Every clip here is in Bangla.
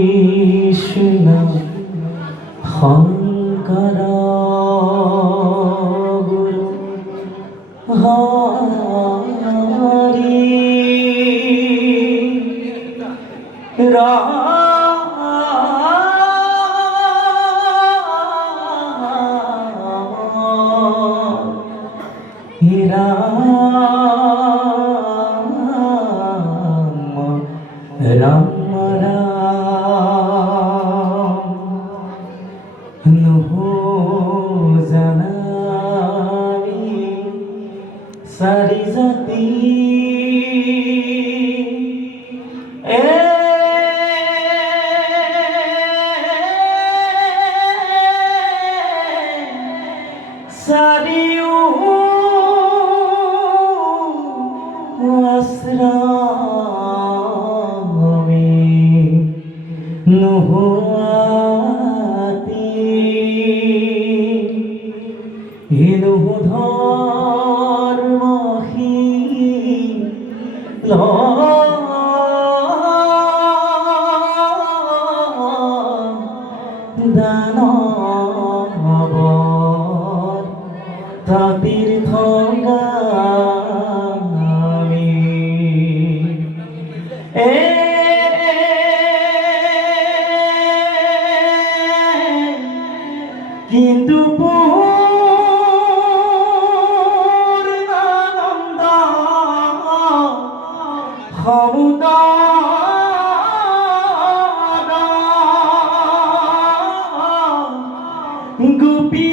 কৃষ্ণ শঙ্কর গুরু হরি রাম রাম রাম নহো জানামি সারি জাতি সারিও আশ্রমে নুহাতি হিন্দু ধর্মহীন দানব তীর্থগামী কিন্তু পূর্ণানন্দ সমুদয় গোপী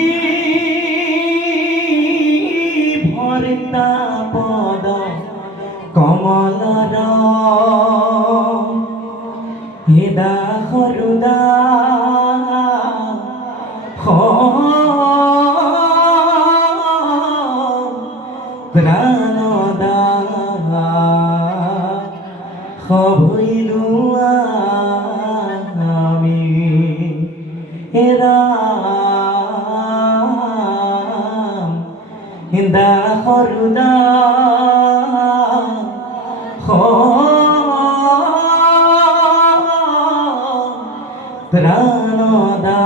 ভর্তা পদ কমলর হেদা হরুদা প্রাণদা হইলু আমি রাম হিন্দা হরুদা প্রাণদা